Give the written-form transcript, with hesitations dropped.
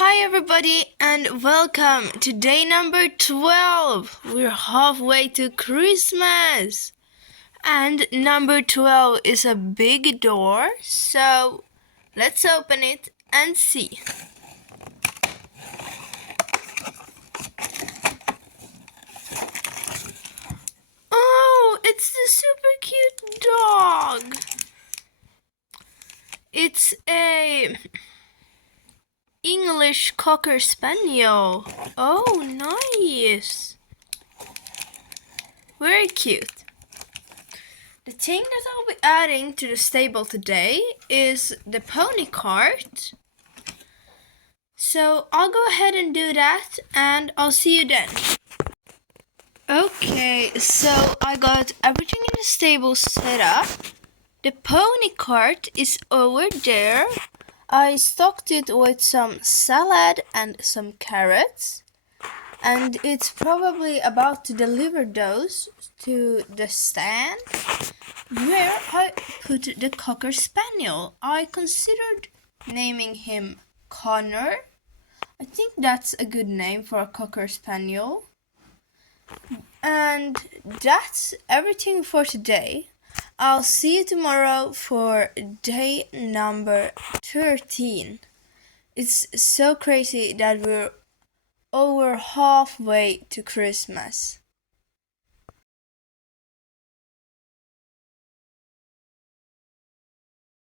Hi everybody and welcome to day number 12. We're halfway to Christmas. And number 12 is a big door, so let's open it and see. Oh, it's the super cute dog. It's a English Cocker Spaniel. Oh, nice. Very cute. The thing that I'll be adding to the stable today is the pony cart. So I'll go ahead and do that and I'll see you then. Okay, so I got everything in the stable set up. The pony cart is over there. I stocked it with some salad and some carrots. And it's probably about to deliver those to the stand where I put the Cocker Spaniel. I considered naming him Connor. I think that's a good name for a Cocker Spaniel. And that's everything for today. I'll see you tomorrow for day number 13. It's so crazy that we're over halfway to Christmas.